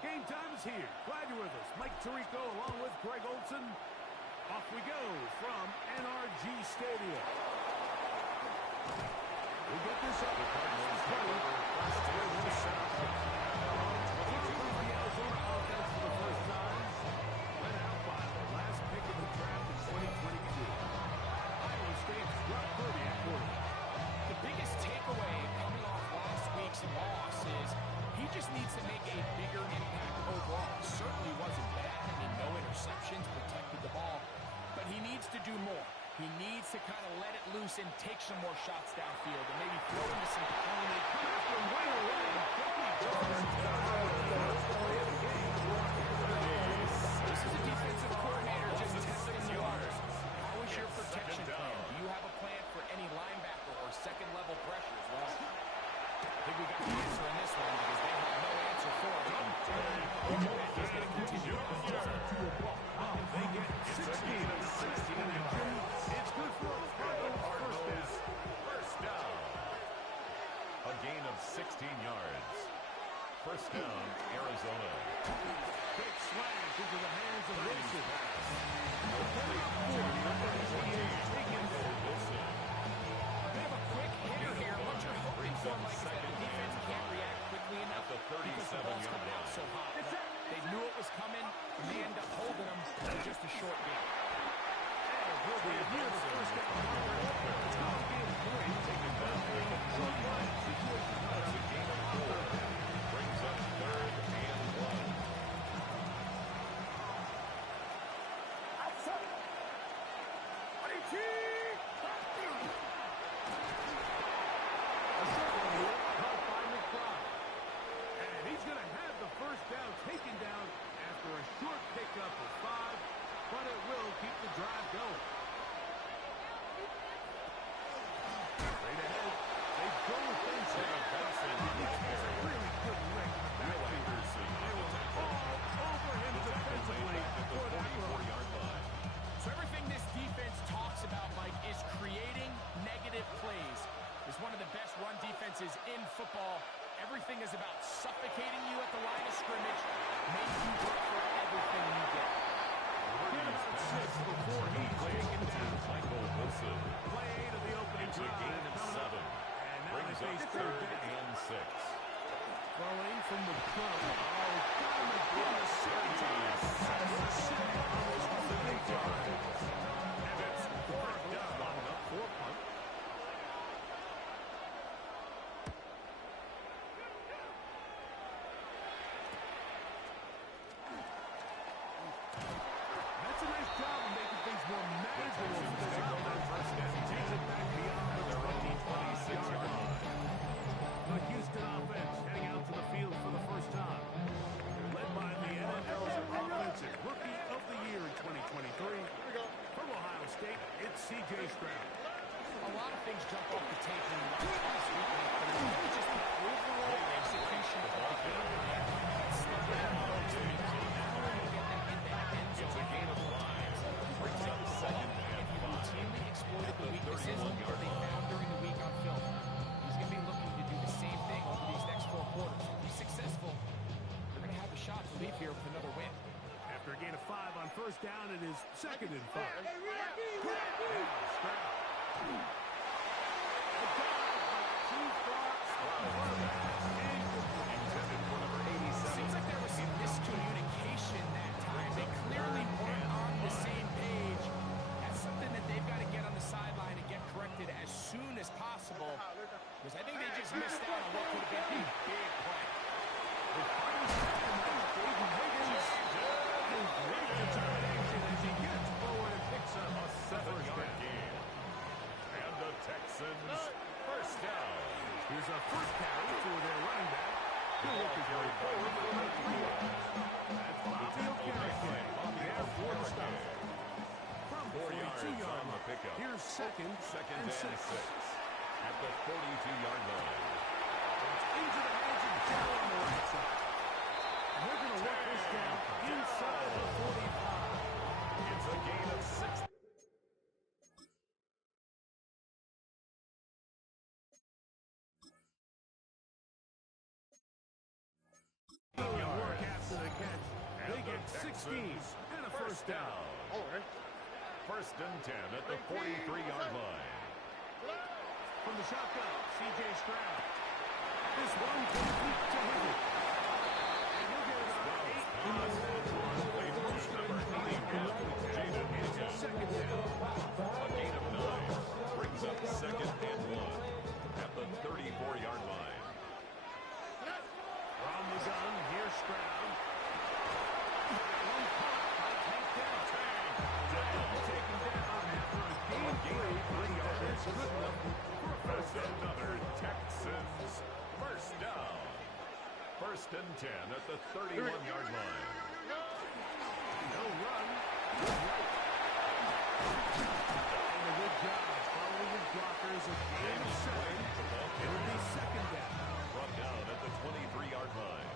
Game time is here. Glad you're with us. Mike Tirico along with Greg Olson. Off we go from NRG Stadium. We get this up. The Cardinals play. The Arizona offense for the first time. Led out by the last pick of the draft in 2022. Iowa State's Brock Purdy at quarterback. The biggest takeaway coming off last week's loss is he just needs to make a bigger impact overall. Certainly wasn't bad. I mean, no interceptions, protected the ball. But he needs to do more. He needs to kind of let it loose and take some more shots downfield and maybe throw into some penalty. This is a defensive coordinator just testing the waters. How is your protection plan? Do you have a plan for any linebacker or second-level pressures? Well, I think we got the answer in this one because they have no answer for it. He's going to continue. They get 16 in action. It's good for a first down. A gain of 16 yards. First down, Arizona. Big slash into the hands of Wilson. A bit of a quick hitter here. What you're hoping for, Mike, is that the defense can't react quickly enough because the ball's coming out so hot. They knew it was coming, and they end up holding them for just a short game. Will be here the first down. It's going to be a point. Taking down here. Short line situation. That's a gain of 4. Brings up 3rd and 1. And he's going to have the first down taken down after a short pickup of 5, but it will keep the drive going. Straight ahead. They go offensive. Really good lick. They were all over him defensively for that 44-yard line. So everything this defense talks about, Mike, is creating negative plays. It's one of the best run defenses in football. Everything is about suffocating you at the line of scrimmage, making you work for everything you get. Get about 6 before he's taken down. Michael Wilson. Play to the opening It's a gain of 7. And now Brings they up face 3rd and 6. Throwing from the gun. Oh, got him again. A second time. And it's 4th down. Lining up for punt. That's a nice job of making things more manageable for the first down. Takes it back beyond the 26-yard line. The Houston offense heading out to the field for the first time. Led by the NFL's Offensive Rookie of the Year in 2023. From Ohio State, it's C.J. Stroud. A lot of things jump off the tape when you watch last week, but it's really just the overall execution of the game plan. Slip that ball to me. Not only get them in that end zone, It's a gain of 5. Brings up 2nd and 5. Routinely exploited the weaknesses that they found during the week on film. He's going to be looking to do the same thing over these next 4 quarters. If he's successful, they're going to have a shot to leave here with another win. After a gain of 5 on first down, it is 2nd and 5. Seems like there was some miscommunication that time. They clearly weren't on the same page. That's something that they've got to get on the sideline and get corrected as soon as possible. Because I think they just missed out on what could have been a big play. Great determination as he gets forward and picks up a 7-yard gain. And the Texans first down. Here's our first carry for their running back. He'll work his way forward for about 3 yards. That's Bobby O'Garrison on the air for the stop. From the 42-yard line, here's second and 6. At the 42-yard line. It's into the hands of Joe on the right side. And they're going to work this down inside the 45. It's a gain of 6. Work after 16 and a first down. First and 10 at the 43-yard line. From the shotgun, C.J. Stroud. This one complete to Higgins. And he'll get about 8 in the second down. A gain of 9 brings up second and 1 at the 34-yard line. From the gun, here's Stroud. One caught by takedown. Taken down after a gain of 3 yards. Good enough for a first down. Another Texans first down. First and 10 at the 31-yard line. No run. And a good job following his blockers. A gain of 7. It'll be second down. Brought down at the 23-yard line.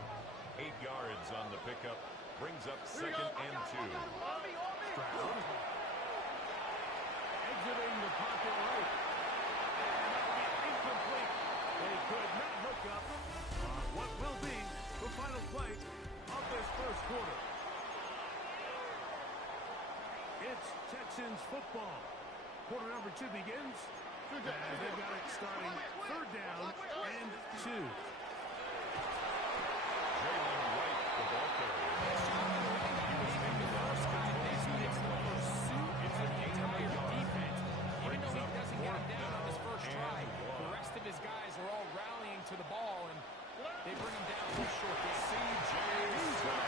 8 yards on the pickup. Brings up second and 2. Stroud. Exiting the pocket right. And that'll be incomplete. They could not hook up on what will be the final play of this first quarter. It's Texans football. Quarter number 2 begins. And they've got it starting third down and 2. Jalen White, the ball carrier. It's the pursuit of the entire defense. Even though he doesn't get him down on his first try, the rest of his guys are all rallying to the ball, and they bring him down for a short game. C.J. Stroud.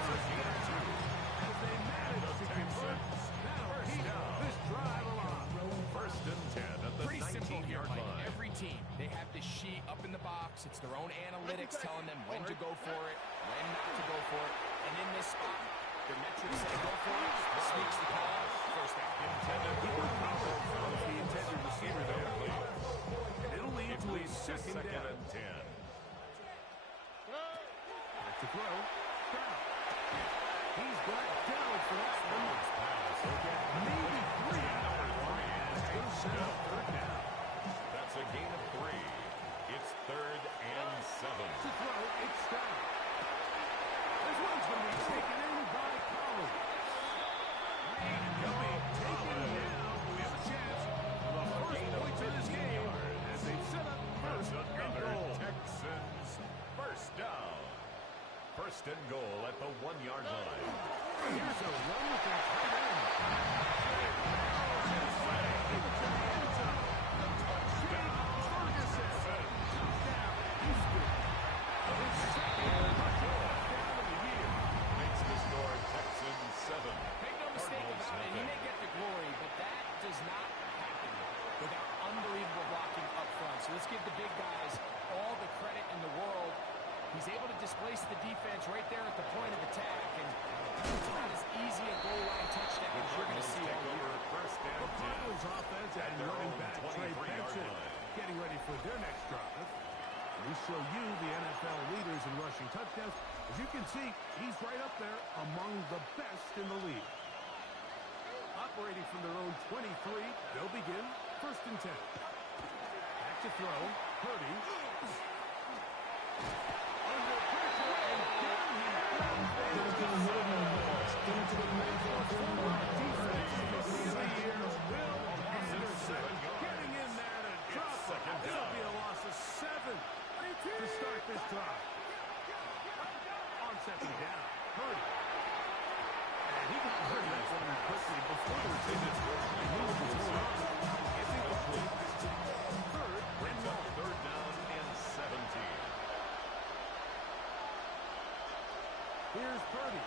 As they manage to convert, that'll keep this drive alive. First and 10 at the Pretty simple here, 19-yard Mike. line. Every team, they have this sheet up in the box. It's their own analytics telling them when to go for it, when not to go for it. And in this spot, their metrics say go for it. Sneaks the call. First down. Intended for Cooper. The intended receiver there. And it'll lead to a second down. and 10. Back to throw. Stroud. He's got down for that one. He'll get maybe 3 out of it. And he'll set up third down. That's a gain of 3. It's third and 7. To throw, it's Stroud. This one's going to be taken in by Collins. And he'll be taken down. We have a chance for the first points of this game as they set up first and Another goal. Texans first down. First and goal at the 1-yard line. Here's a run with their tight end. Makes the score Texans 7. Make no mistake about it, he may get the glory, but that does not happen without unbelievable blocking up front. So let's give the big guys all the credit in the world. He's able to displace the defense right there at the point of attack, and it's not as easy a goal line touchdown as you're going to see all year. First The and 10. Cardinals offense and their running own back Trey 23-yard Benson line. getting ready for their next drive. We show you the NFL leaders in rushing touchdowns. As you can see, he's right up there among the best in the league. Operating from their own 23, they'll begin first and 10. Back to throw. Purdy. Under pressure and down he goes. Will Anderson getting in there to drop it. It'll be a loss of 7 to start this drive. On second down, Purdy. And he got hurt that one quickly before the tickets were moved to It's incomplete. Third and long. Third down and 17. Here's Purdy.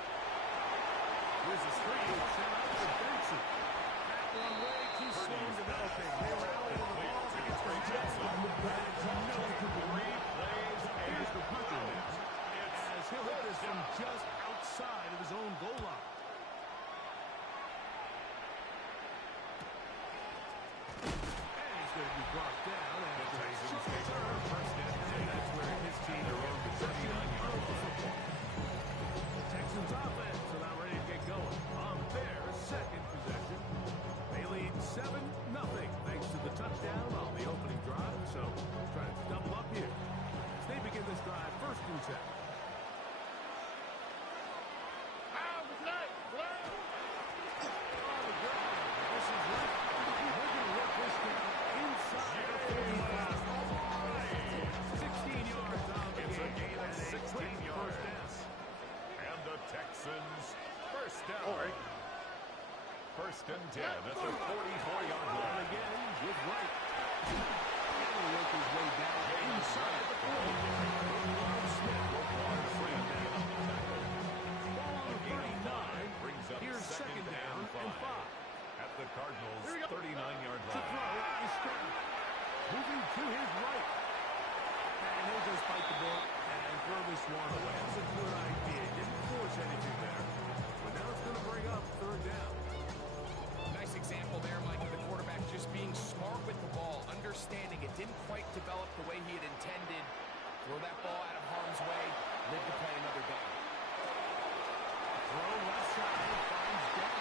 Here's a screen. Sent out to Benson. That one way too slow developing. They rally to the ball against the Jets. Here's the punter next. As he'll hit this from just outside of his own goal line. And he's going to be brought down. And the Texans take over first down. And that's where his team are on the 39-yard line. The Texans offense are now ready to get going on their second possession. They lead 7-0 thanks to the touchdown on the opening drive. So trying to double up here as they begin this drive first and 10. 10 at the 44-yard line. Again with Wright. He'll work his way down inside the 40. Smith will block the frame down. Ball on the 39. Brings up Here's second down and 5. At the Cardinals' 39-yard To line. throw is Stroud. Moving to his right. And he'll just bite the bullet and throw this one away. That's a good idea. Didn't force anything there. But now it's going to bring up third down. Nice example there, Mike, of the quarterback just being smart with the ball, understanding it didn't quite develop the way he had intended. Throw that ball out of harm's way, live to play another down. Throw left side, finds down.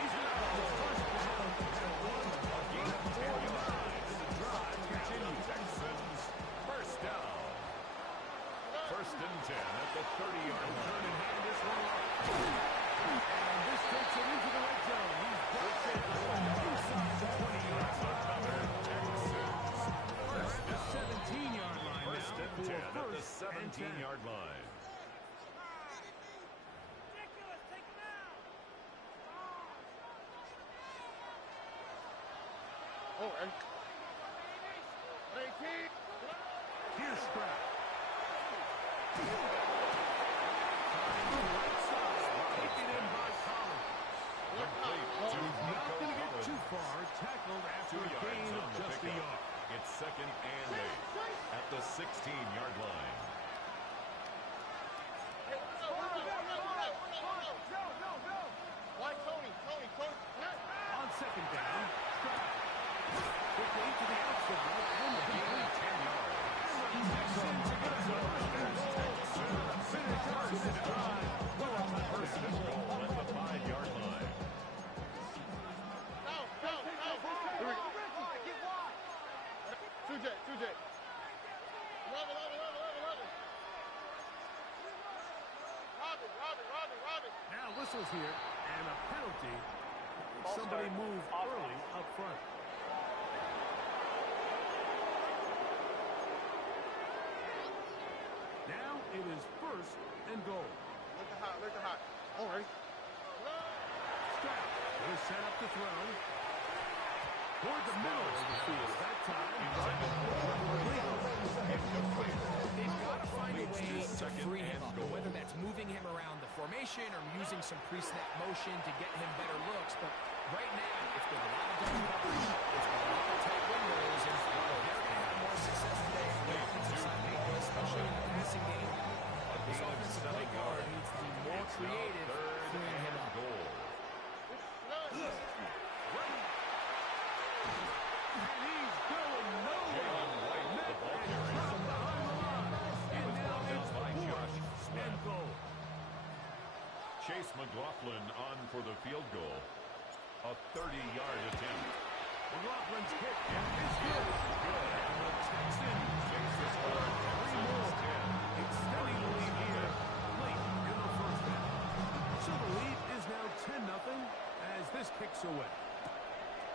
He's going to go first down and 1. A gain of 49. And the drive continues. Texans first down. First and 10 at the 30-yard line. Turn and hand this one off. And this takes it into the red zone. He's blocked it inside the 20-yard line. We're at the 17-yard line now. First and 10 at the 17-yard line. Here's Stroud. Taken in by Collins. He's not going to get too far. Tackled after a gain of just a yard. It's second and 8 at the 16-yard line. On second down, Stroud. Quickly to the outside. And the gain of 10 yards. Texans to get us a first down. Finishes this drive. Well on the first and goal at the 5-yard line. Now whistles here, and a penalty. Somebody moved early up front. Now it is first and goal. All right. Stroud will set up the throw. Toward the middle of the field that time. They've got to find a way to free him up, whether that's moving him around the formation or using some pre-snap motion to get him better looks. But right now, it's been a lot of double coverage. It's been a lot of tight windows, and they're going to have more success today on the offensive side, especially in the passing game. This offensive play guard needs to be more creative, freeing him up. And he's going nowhere. Met and dropped behind the line. And now it's fourth and goal. Chase McLaughlin on for the field goal. A 30-yard attempt. McLaughlin's kick is good. And the Texans chase the score 3 more. Extending the lead here late in the first half. So the lead is now 10-0 as this kicks away.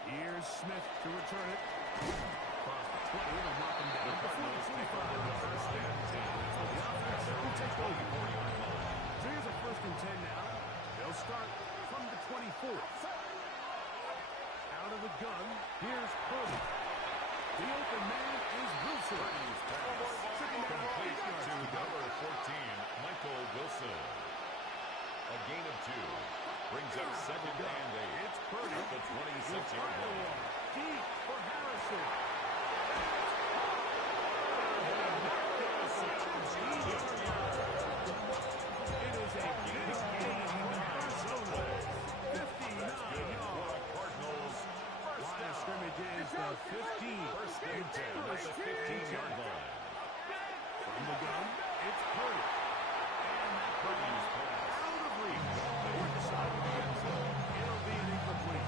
Here's Smith to return it. Across the 20, they'll knock him down before the 25. The first and 10. So the offense will take over. So here's a first and 10 now. They'll start from the 24. Out of the gun, here's Purdy. The open man is Wilson. Complete to number 14, Michael Wilson. A gain of 2. Brings up second and 8. It's Purdy. At the 26-yard line. Deep for Harrison. It is a big game for Arizona. 59 yards. Cardinals Line of scrimmage is the 15. first and 10 at the 15-yard line. From the gun, it's Purdy. And that Purdy's pass out of reach. Toward the side of the end zone. It'll be an incomplete.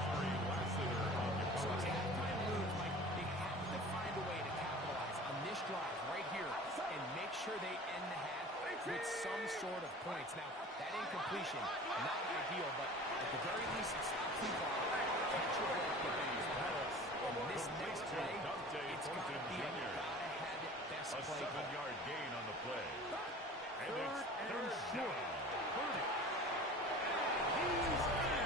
So it's halftime moves, Mike. They have to find a way to capitalize on this drive right here and make sure they end the half with some sort of points. Now, that incompletion, not ideal, but at the very least, it stops the clock. Catch your breath with these balls. And this next play, it's got to be a gotta-have it best A play. 7-yard gain on the play. And it's Third and third short. down. Purdy. He's in.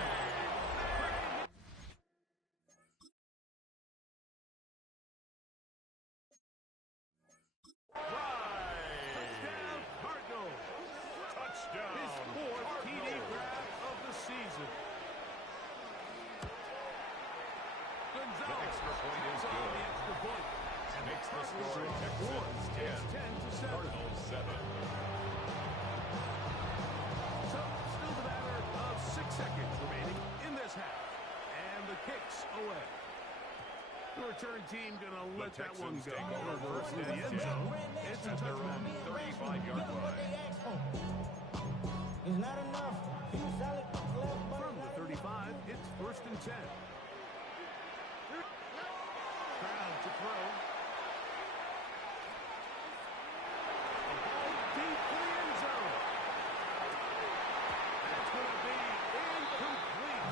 It's 10-7. Cardinals 7. So, still the matter of 6 seconds remaining in this half. And the kick's away. The return team going to let that one go. Take over first In the and end 10. zone. It's a At their touchdown. own 35-yard line. It's not enough. Few solid left, but From the 35, it's 1st and 10. Crowd to throw. A ball deep to the end zone. That's going to be incomplete.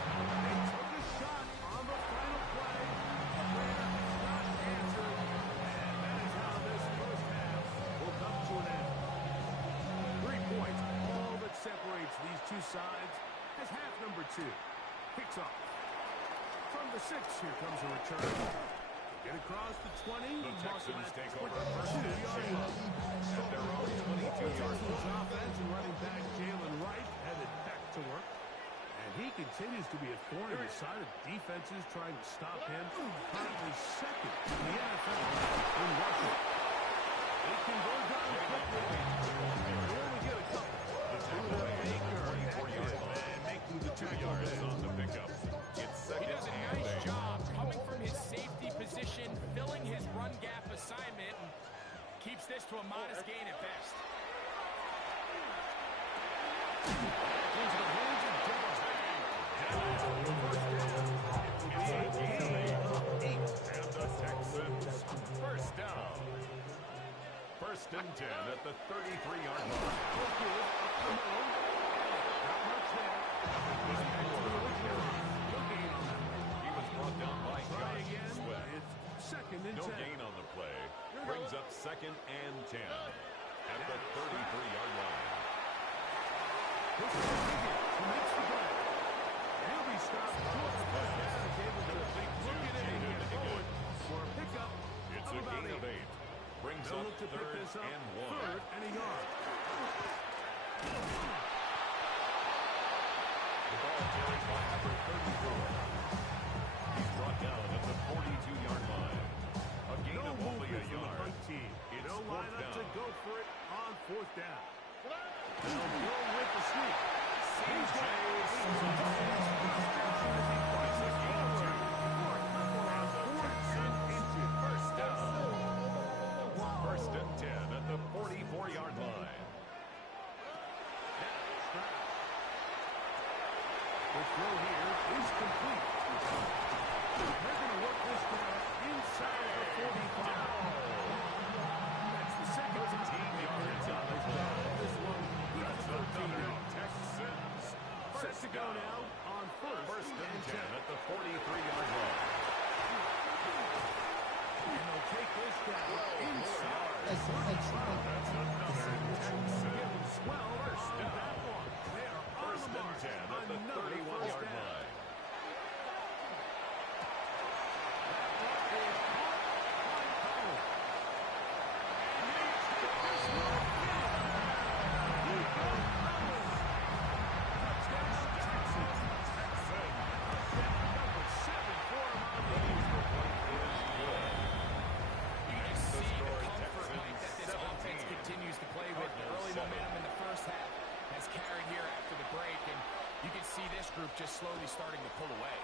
They took a shot on the final play. Prayer not answered. And that is how this first half will come to an end. 3 points, all that separates these two sides as half number 2 kicks off. From the 6, here comes a return. Get across the 20. The Texans take over first and 22-yard 10 line. at their own 22-yard Texans line. offense and running back Jalen Wright headed back to work. And he continues to be a thorn in the side of defenses trying to stop him. Currently 2nd in the NFL in rushing. It can go down quickly. You only get a couple. The tackle made at the 24-yard line. And making the 2 tackle yards there. on the pickup. It's He second does a and nice 8. job coming from his safety position, filling his run gap assignment, and keeps this to a modest gain at best. Into the hands of Dallas. It's a gain of 8. And the Texans first down. 1st and 10 at the 33-yard line. He was brought down by Try Josh again. Sweat. It's 2nd and 10. No gain on the play. Brings up 2nd and 10 at the 33-yard line. This is Higgins who makes the play. He'll be stopped short of the first down. He's able to look it in and get forward for a pickup It's of a about gain of 8. 8. Brings They'll up look to pick 3rd this up. and 1. 3rd and a yard. The ball carried by number 34. He's brought down at the 42-yard line. A gain No of only a movement from the yard. punt team. It's They'll 4th line up down. to go for it on 4th down. They'll go with the sweep. He's got Chase. as he fights it forward for a couple on 4th and 2. First down. 1st and 10 at the 44-yard line. The throw here is complete. They're going to work this down inside the 45. That's the second team yards on this drive. This one, That's another Texans. set First to go down. now on 1st and 10 10. at the 43-yard line. And they'll take this down inside. That's another Texans. 12 First on down. that one. They are on First the and mark. 10 at the Another 31-yard first down. line. You can see the comfort Mike, that this offense continues to play with. The early momentum in the first half has carried here after the break, and you can see this group just slowly starting to pull away.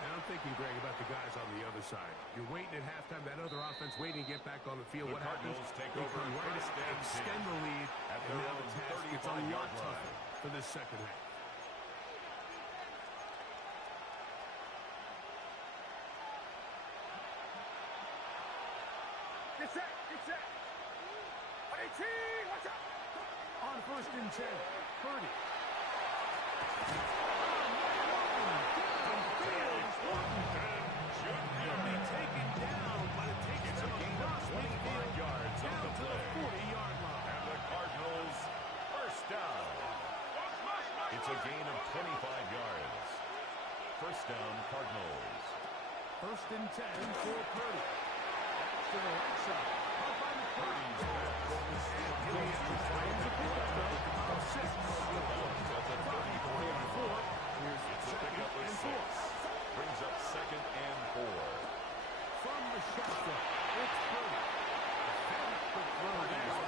And I'm thinking, Greg, about the guys on the other side. You're waiting at halftime, that other offense waiting to get back on the field. The What happens? Cardinals take They over come right first out, and 10 extend the lead, at and their now own the task gets a 35-yard lot line. tougher for this second half. Get set. Get set. 18. Watch out. On 1st and 10, Purdy. He'll be taken down, but it takes It's a him gain of across 25 midfield yards on down the to the play. 40-yard line. And the Cardinals first down. It's a gain of 25 yards. First down, Cardinals. 1st and 10 for Purdy. Back to the right side. Up by the Purdy's back for the And he'll be able to find the pickup of 6. at the 34-yard line. Here's It's a pickup of 6. Brings up 2nd and 4. From the shotgun, it's Purdy. The throw there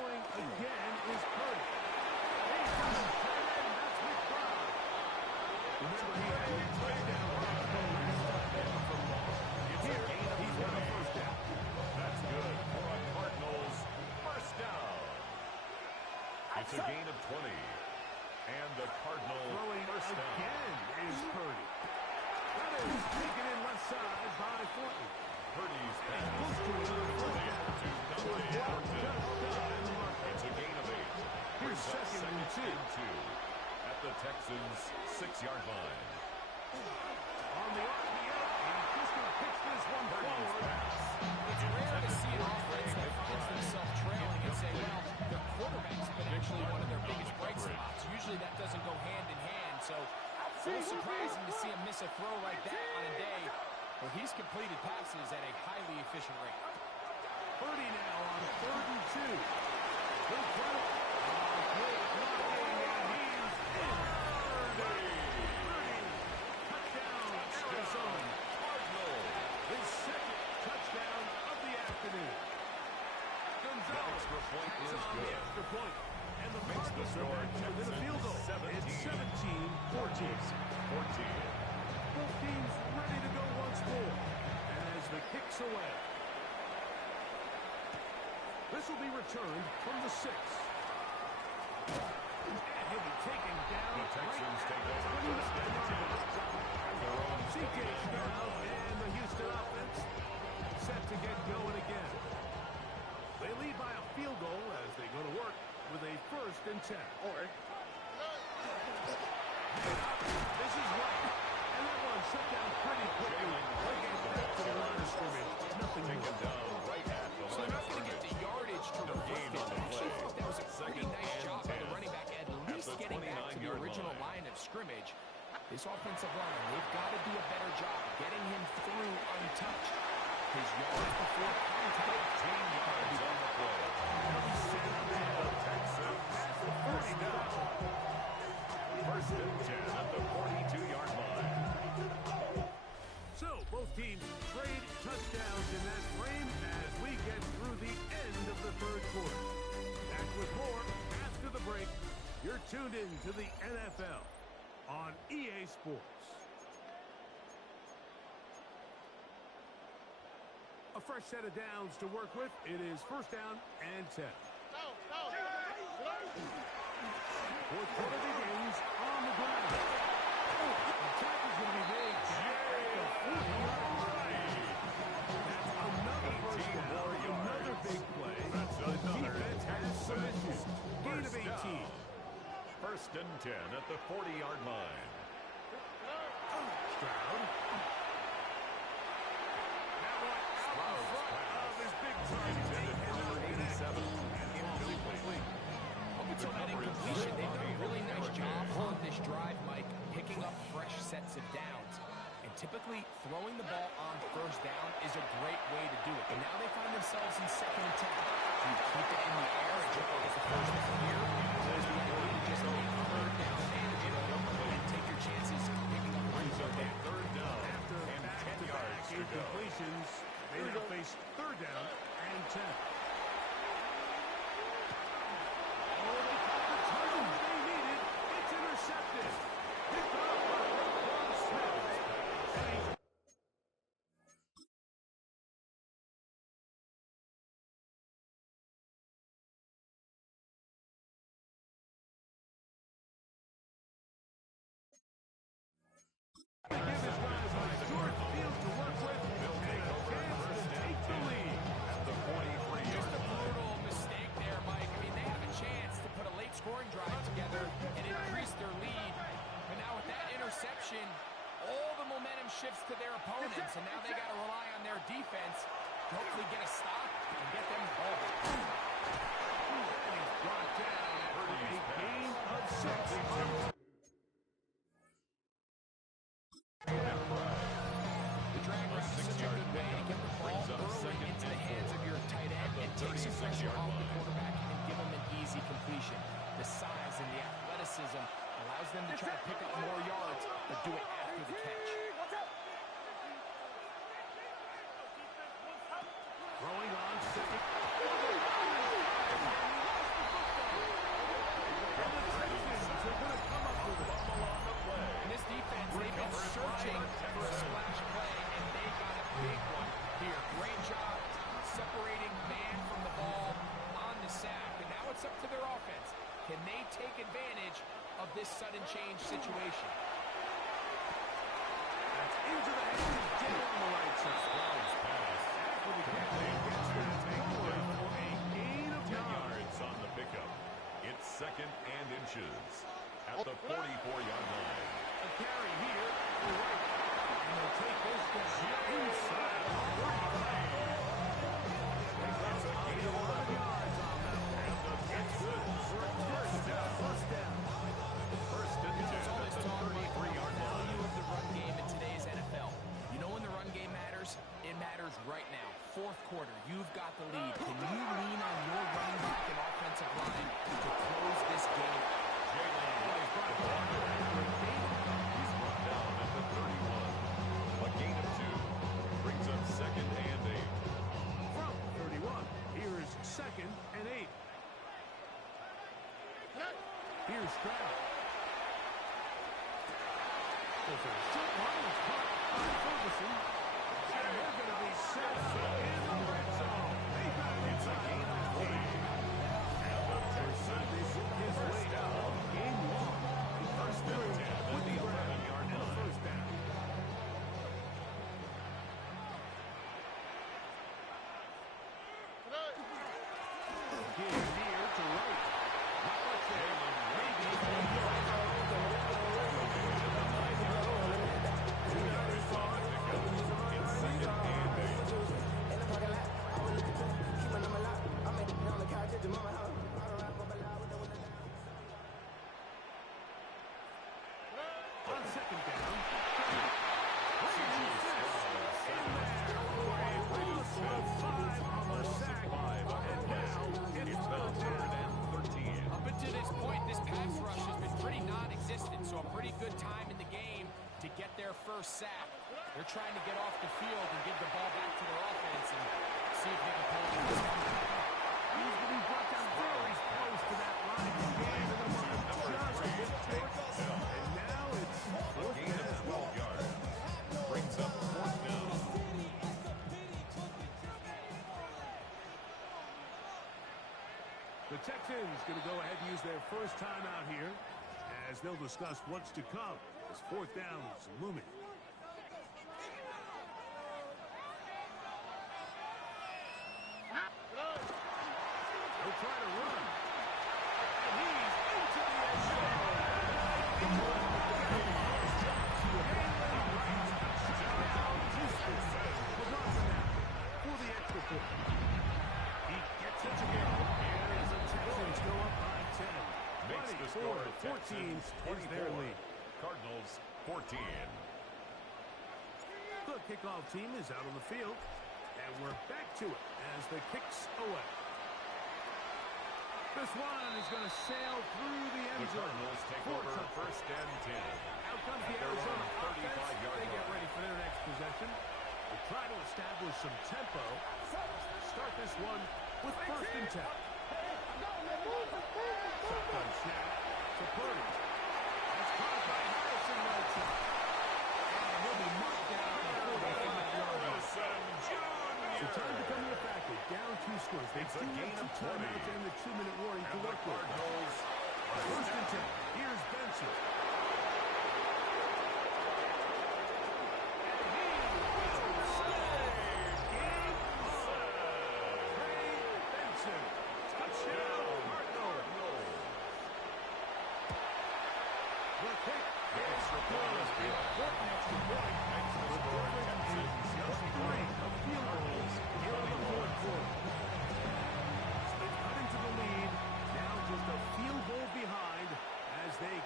Throwing again is Purdy. He's got a tight end. That's McBride. Remember, he had 2 touchdown runs the last time in from long. It's here. He's got a first down. That's good for a Cardinals first down. It's a gain of 20. And the Cardinal Throwing first down. again is Purdy. That is taken in left side by Fortin. Purdy's pass. Close to another first down. It's a gain of 8. Here's second and 2. At the Texans' 6-yard line. On the RPO, he's just going to pitch this one forward. It's rare to see an offense that finds themselves trailing and say, well, their quarterback's been actually one of their biggest bright spots. Usually that doesn't go hand in hand, so it's a little surprising to see him miss a throw like that on a day where he's completed passes at a highly efficient rate. Purdy now on 3rd and 2. In front. Good blocking, and he's in. Purdy. Touchdown, Arizona. Cardinals. His second touchdown of the afternoon. That extra point is on the good. extra point. And the Makes the Cardinals score are back within a field goal. 17. It's 17-14. 14. Both teams ready to go once more as the kick's away. This will be returned from the 6. And he'll be taken down. The Texans take over Right first and 10. At their own C.J. Stroud and the Houston offense set to get going again. They lead by a field goal as they go to work with a 1st and 10. This is right. And that one shut down pretty quickly. They get back to the line of scrimmage. Nothing Taken down right at the So line they're of not going to get scrimmage. the yardage to No reflect gain it. on the I actually play. thought that was a pretty Second nice and job by 10. the running back, at least the getting back to the 29-yard original line. line of scrimmage. This offensive line, they've got to do a better job getting him through untouched. His yards before contact. 18 yards on the play. The Texans first down. 1st and 10 at the 42-yard line. So, both teams trade touchdowns in that frame as we get through the end of the 3rd quarter. Back with more after the break. You're tuned in to the NFL on EA Sports. A fresh set of downs to work with. It is 1st down and 10. 4th quarter begins on the ground. The tackle's going to be made. That's another 1st down. Another big play. That's The another defense has some issues. Gain of 18. 1st and 10 at the 40-yard line. Stroud. Now what? Out in front of his big target. Intended for number 87. Incomplete. Up until that incompletion, they've done a really nice job on this drive, Mike, picking up fresh sets of downs. And typically, throwing the ball on 1st down is a great way to do it. And now they find themselves in 2nd and 10. You keep it in the air and jump over the 1st down here, or is the ability to just make 3rd down manageable and take your chances picking up Brings up 3rd a down. 3rd down After and 10 back-to-back yards to go. incompletions, they now face 3rd down and 10. Oh, they caught the turnover they needed. It's intercepted. Picked off by Roquan Smith. And he's to give his guys a short field to work with and a chance to take the lead. At the 43-yard Just a line. brutal mistake there, Mike. I mean, they have a chance to put a late scoring drive together and increase their lead. But now with that interception, all the momentum shifts to their opponents, and now they got to rely on their defense to hopefully get a stop and get them the ball. And he's brought down for a gain of 6. The drag route is such a good way to get the ball early into the hands of your tight end and take some pressure off the quarterback and give him an easy completion. The size and the athleticism allows them to try to pick up more yards, but do it after the catch. Throwing on 2nd. It's up to their offense. Can they take advantage of this sudden change situation? That's into the hands of Jalen on the right side. Sprouse pass. After the catch, he gets that forward for a gain of 10 9. yards on the pickup. It's 2nd and inches at the 44-yard line. A carry here to the right. And they'll take this down inside the 35. That's a gain of 11 yards on that one. That's good for a touchdown. First down. First and 10 at the 33-yard line. Value of the run game in today's NFL. You know when the run game matters? It matters right now. Fourth quarter, you've got the lead. Can you lean on your running back and offensive line to close this game? Jalen White brought down He's brought down at the 31. A gain of 2 brings up 2nd and 8. From 31, here's 2nd and 8. Here's Stroud. There's a short line that's caught by Ferguson. And they're going to be set in the red zone. They got it It's a inside gain of 20. And the Texans his way out. Game long. First and 10 at the 11-yard And a line. first down. Give near to right. Not much there. Maybe. It's 2nd and 8. On second down. It's now 3rd and 13. Up until this point, this pass rush has been pretty non-existent, so a pretty good time in the game to get their first sack. They're trying to get off the field and give the ball back to their offense and see if they can pull it off. He's going to be brought down very close to that line. And now it's A gain of 12 yards brings up 4th down. the Texans going to go ahead and use their first timeout here as they'll discuss what's to come as 4th down is looming. He'll try to run. And he's into the end zone. For the extra point. He gets it to go. And the Texans go up by 10. Makes the score 14 Texans is their 24. lead. Cardinals 14. The kickoff team is out on the field. And we're back to it as the kicks away. This one is going to sail through the end The zone. Cardinals take For over touchdown. 1st and 10. Out comes the At their Arizona own offense. 35-yard They get line. ready for their next possession. They try to establish some tempo. Start this one with 1st and 10. Shotgun snap to Purdy. That's caught by Harrison Nelson. And he'll be marked down at the 45-yard line. So time to come to the factory. Down 2 scores. They It's a do gain have of 2 20. timeouts and the 2-minute warning to And the work with. Cardinals 1st and 10. Here's Benson.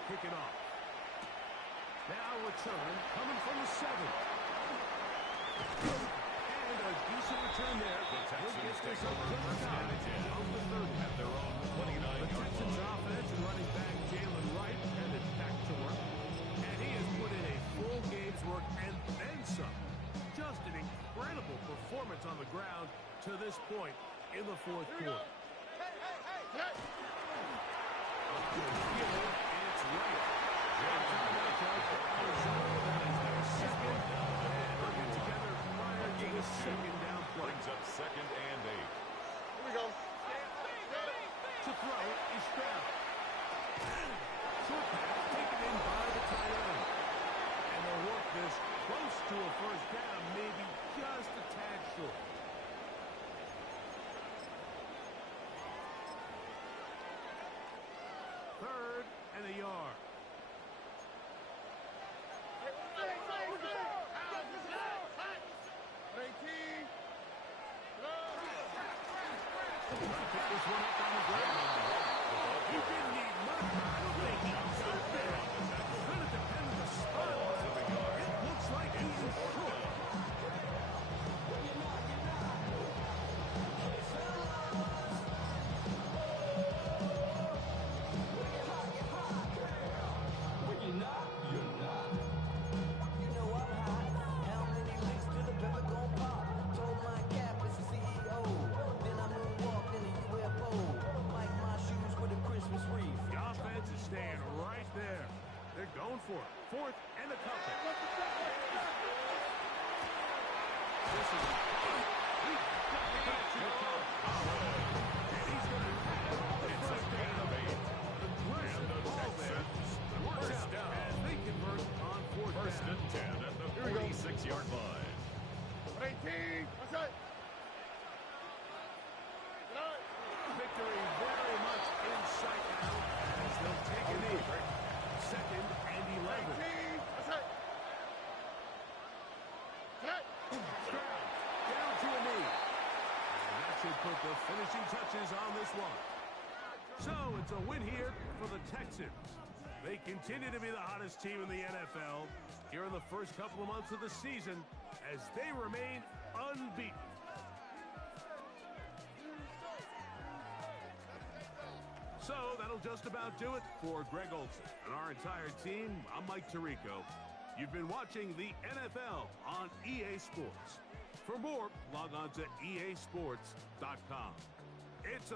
Kick it off. Now return coming from the 7. And a decent return there. The Texans He'll get take this up over just 1st shy and 10 of the 30. at their own The 29-yard Texans line. offense and running back Jalen Wright headed back to work. And he has put in a full game's work and then some. Just an incredible performance on the ground to this point in the 4th quarter. Second down play. Brings up 2nd and 8. To throw is Stroud. Short pass taken in by the tight end. And they'll work this close to a first down, maybe just a tad short. Third and a yard. Pick this one up on the ground. He didn't need much. I don't think he got there. It's going to depend on the spot. It looks like he is short. The offense is staying right there. They're going for it. Fourth and a couple. This is he's got to get to the top. And he's going to have the first down of 8. Aggressive ball there. First down as they convert on fourth down. First and 10 at the 46-yard line. 18. What's that? Victory very much in sight now as they'll take a knee. Second and 11. What's that? Stroud down to a knee. And that should put the finishing touches on this one. So it's a win here for the Texans. They continue to be the hottest team in the NFL here in the first couple of months of the season as they remain unbeaten. So that'll just about do it for Greg Olsen and our entire team. I'm Mike Tirico. You've been watching the NFL on EA Sports. For more, log on to easports.com. It's a